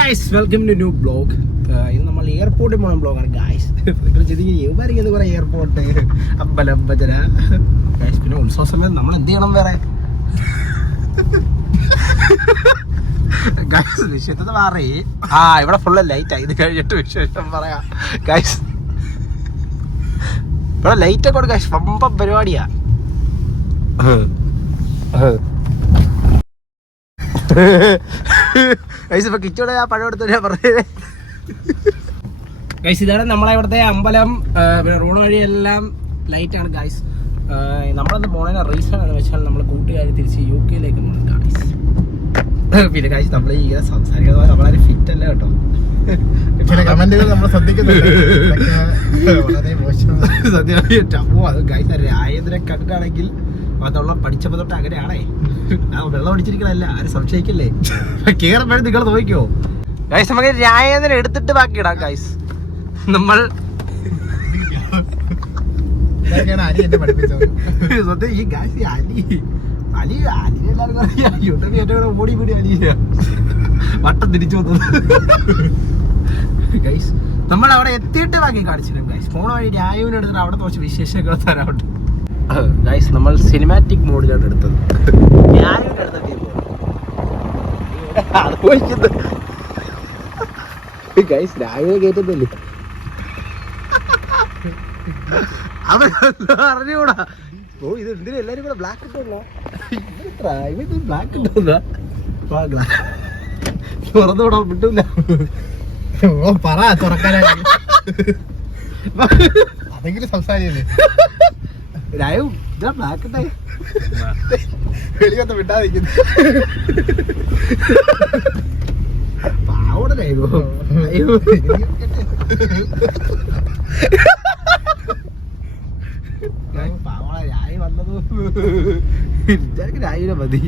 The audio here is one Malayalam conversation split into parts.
Guys, welcome to new blog. ഇന്ന് നമ്മൾ എയർപോർട്ടിൽ പോകണ ബ്ലോഗാണ് ഗൈസ്. നിങ്ങൾ ചിന്തിക്കുന്നത് കുറെ എയർപോർട്ട് അമ്പലം ഭജന ഗൈസ്. പിന്നെ ഉത്സവ സമയത്ത് നമ്മൾ എന്ത് ചെയ്യണം വേറെ ഗൈസ്? വിഷയത്തിൽ മാറി. ഇവിടെ ഫുള്ള് ലൈറ്റായി. ഇത് കഴിഞ്ഞിട്ട് വിശേഷം പറയാം ഗൈസ്. ഇവിടെ ലൈറ്റ് ഒക്കെ ഗൈസ് പമ്പം പരിപാടിയാ. ഗൈസ് ഇപ്പൊ കിച്ചോടെ ആ പഴം എടുത്തു പറഞ്ഞത് ഗൈസ്. ഇതാണ് നമ്മളെ ഇവിടുത്തെ അമ്പലം. പിന്നെ റോഡ് വഴിയെല്ലാം ലൈറ്റാണ് ഗൈസ്. നമ്മളത് പോണതിന് റീസൺ എന്ന് വെച്ചാൽ നമ്മൾ കൂട്ടുകാർ തിരിച്ച് UK യിലേക്ക് പോകണം ഗൈസ്. പിന്നെ ഗൈസ് നമ്മൾ ഇങ്ങനെ സംസാരിക്കുന്നത് നമ്മളൊരു ഫിറ്റ് അല്ല കേട്ടോ. കമന്റുകൾ നമ്മൾ അത് ഗൈസ് രായതിനെ കണ്ടാണെങ്കിൽ അതുള്ള പഠിച്ചപ്പോ തൊട്ട് അങ്ങനെയാണേ. വെള്ളം അടിച്ചിരിക്കണല്ല, ആരും സംശയിക്കല്ലേ. കേറുമ്പോഴും നിങ്ങൾ നോക്കിക്കോ ഗൈസ്. നമുക്ക് രായതിനെ എടുത്തിട്ട് ബാക്കി ഇടാം ഗൈസ്. നമ്മൾ സത്യം ഈ ഗൈസ് അലി എല്ലാവർക്കും അറിയാം. യൂട്യൂബിൽ ഏറ്റവും ഓടി കൂടി അലിയില്ല വട്ടം തിരിച്ചു വന്നത് ഗൈസ്. നമ്മൾ അവിടെ എത്തിയിട്ട് ബാക്കി കാണിച്ചിട്ടും ഗൈസ്. ഫോൺ വഴി രായുവിനെ എടുത്തിട്ട് അവിടെ കുറച്ച് വിശേഷങ്ങൾ തരാറുണ്ട് ഗൈസ്. നമ്മൾ സിനിമാറ്റിക് മോഡിലാണ് എടുത്തത്. രായുവിന്റെ അടുത്തൊക്കെ ഗൈസ് രായുവിനെ കേട്ടുന്നില്ലേ? അത് അറിഞ്ഞൂടാ. ഓ ഇത് എന്തിനാ എല്ലാരും കൂടെ ബ്ലാക്ക് ഇട്ടല്ലോ? ബ്ലാക്ക് ഇട്ടോന്നാ തുറന്നോടാ വിട്ടില്ല. ഓ പറ തുറക്കാനായി അതെങ്കിലും സംസാരിക്കല്ലേ രായു. ഇതാ ബ്ലാക്ക് ഇട്ടേ വെളിയൊന്നും വിട്ടാതിരിക്കുന്നു. പാവോടെ രായു. പാവോളെ രായി വന്നത് രായിനെ മതി.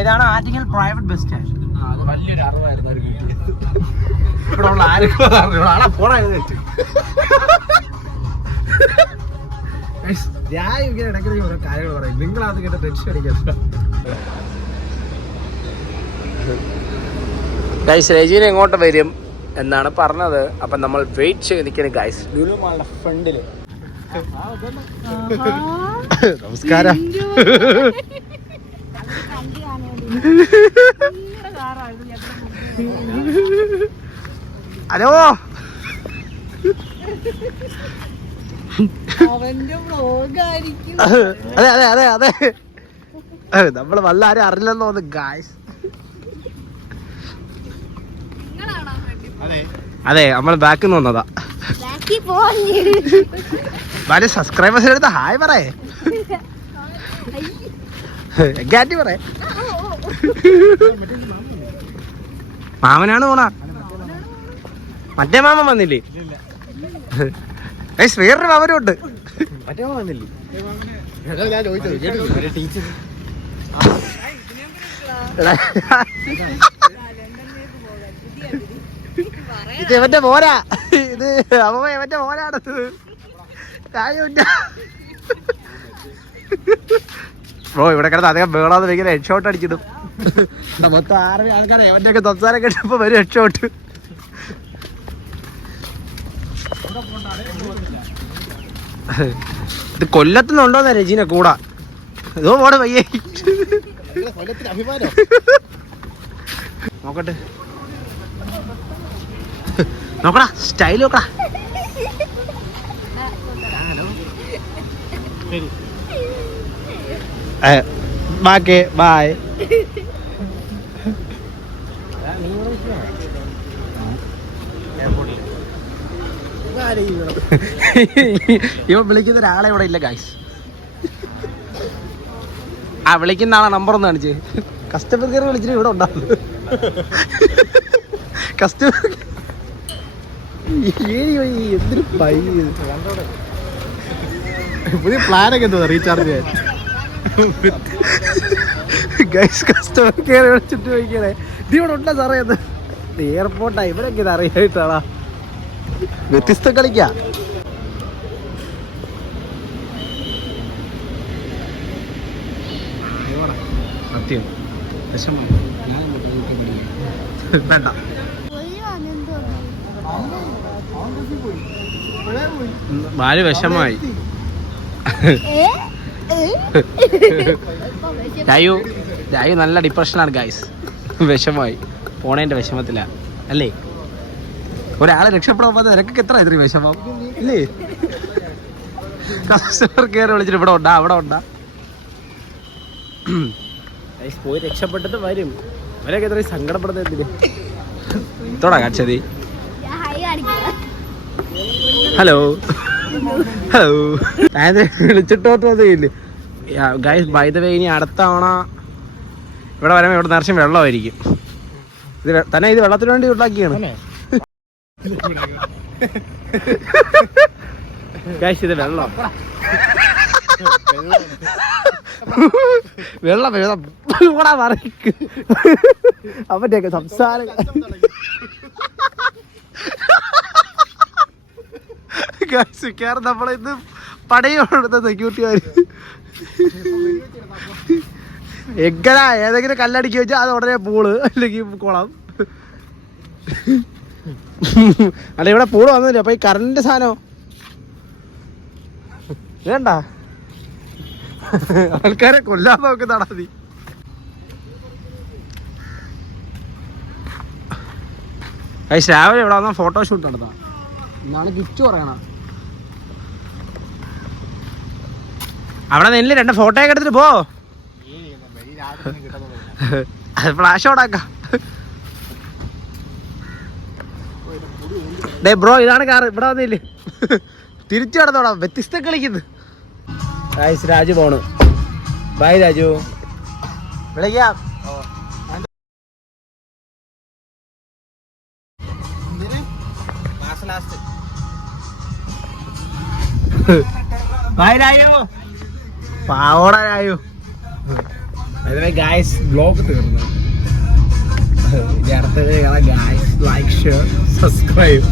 ഇതാണ് ആറ്റിങ്ങൽ പ്രൈവറ്റ് ബസ് സ്റ്റാൻഡ്. വലിയൊരു അറിവായിരുന്നു ഇവിടെ ഉള്ള ആർക്കും ആളെ പോണാ വെച്ചു. ഞാൻ ഇങ്ങനെ ഇടയ്ക്കിടയ്ക്ക് ഓരോ കാര്യങ്ങൾ പറയും. നിങ്ങളത് കേട്ട ടെൻഷൻ അടിക്കണ്ട ഗൈസ്. രജീന എങ്ങോട്ട് വരും എന്നാണ് പറഞ്ഞത്. അപ്പം നമ്മൾ വെയിറ്റ് ചെയ്ത് നിൽക്കുന്നത് ഗൈസ് ലുലു മാളിന്റെ ഫ്രണ്ടില്. നമസ്കാരം. ഹലോ. അതെ അതെ അതെ അതെ നമ്മള് വല്ലാരും അറിയില്ലെന്ന് തോന്നുന്നു ഗായ്സ്. അതെ നമ്മള് ബാക്കിൽ നിന്ന് വന്നതാ. സബ്സ്ക്രൈബേഴ്സിന് എടുത്ത ഹായ് പറയേ. ഗാറ്റി പറയേ. മാമനാണ് പോണ. മറ്റേ മാമൻ വന്നില്ലേ? വേറൊരു മാമനും ഉണ്ട്. മറ്റേ മാമൻ വന്നില്ലേ? ഇത് എവന്റെ മോനാ. ഇത് അമ്മ എവന്റെ മോനാണത്. കാര്യമില്ല ബ്രോ. ഇവിടെ കിടന്ന് അധികം വേണമെന്ന് ഭയങ്കര ഹെഡ് ഷോട്ട് അടിച്ചിടും. മൊത്തം 6 ആൾക്കാരെ എവന്റെ ഒക്കെ സംസാരം കേട്ടപ്പോ വരും ഹെഡ് ഷോട്ട്. ഇത് കൊല്ലത്തുനിന്നുണ്ടോന്നാ രജീന കൂടാ. ഇതോ പോടെ പയ്യേ. നോക്കട്ടെ നോക്കടാ സ്റ്റൈൽ നോക്കടാ. ബാക്കി ബായ്. ഇവ വിളിക്കുന്ന ഒരാളെ ഇവിടെ ഇല്ല ഗൈസ്. വിളിക്കുന്ന ആളെ നമ്പർ ഒന്ന് കാണിച്ച്. കസ്റ്റമർ കെയർ വിളിച്ചിട്ട് ഇവിടെ ഉണ്ടാവും. കസ്റ്റമർ എന്തൊരു പുതിയ പ്ലാനൊക്കെ എന്താ റീചാർജ് ചെയ്യാൻ ഗൈസ്. കസ്റ്റമർ കെയർ വിളിച്ചിട്ട് ചോദിക്കണേ ഇത് ഇവിടെ ഉണ്ടോ സാറേ എന്ന്. എയർപോർട്ടാ ഇവിടെയൊക്കെ ഇത് അറിയായിട്ടാളാ. വ്യത്യസ്ത കളിക്കാ. സത്യം വിഷമം വേണ്ട. ഭാര്യ വിഷമായി. രായു നല്ല ഡിപ്രഷനാണ് ഗൈസ്. വിഷമായി പോണേന്റെ വിഷമത്തില അല്ലേ? ഒരാളെ രക്ഷപ്പെടാൻ നിനക്കൊക്കെ എത്ര ഇത്രയും വിഷമം ഇല്ലേ? കസ്റ്റമർ കെയർ വിളിച്ചിട്ട് ഇവിടെ ഉണ്ടാ അവിടെ ഉണ്ടാ പോയി രക്ഷപ്പെട്ടിട്ട് വരും. അവരൊക്കെ എത്രയും സങ്കടപ്പെടുന്ന എന്തിന് തോടാ കാച്ചതി. ഹലോ ഹലോ വിളിച്ചിട്ടോന്നില്ല ഗൈസ്. ബൈ ദ വേ, ഇനി അടുത്ത തവണ ഇവിടെ വരുമ്പോൾ ഇവിടെ നിറച്ചും വെള്ളമായിരിക്കും. ഇത് തന്നെ ഇത് വെള്ളത്തിന് വേണ്ടി ഉണ്ടാക്കിയാണ് ഗൈസ്. ഇത് വെള്ളം വെള്ളം വെള്ളം കൂടാ മറക്ക് അവന്റെയൊക്കെ സംസാരം. കാരണം നമ്മളിന്ന് പടയോടുത്ത സെക്യൂരിറ്റിക്കാര് എങ്ങനെ ഏതെങ്കിലും കല്ലടിക്കി വെച്ചാൽ അത് ഉടനെ പൂള് അല്ലെങ്കിൽ കുളം. അല്ല ഇവിടെ പൂള് വന്നില്ല. അപ്പൊ ഈ കറണ്ട് സാധനം വേണ്ട, ആൾക്കാരെ കൊല്ലാൻ നോക്കുന്നതാണോ നീ? രാവിലെ ഇവിടെ വന്നാൽ ഫോട്ടോഷൂട്ട് നടത്താം എന്നാണ് കിച്ചു പറയണ. അവിടെ നെല്ല് 2 ഫോട്ടോ ഒക്കെ എടുത്തിട്ട് പോ. അത് ഫ്ലാഷ് ഓടാക്കാം. ഡേ ബ്രോ, ഇതാണ് കാറ്. ഇവിടെ വന്നില്ലേ തിരിച്ചു കിടന്നോടാ. വ്യത്യസ്ത കളിക്കുന്നു. രാജു പോണ്. ബൈ രാജു. വിളിക്കാം. ബൈ രാജു. പാവോടാ രാജു. ഗായ്സ് ബ്ലോഗ് തീർന്നു. അടുത്തത് ഗായ്സ് ലൈക്ക് ഷെയർ സബ്സ്ക്രൈബ്.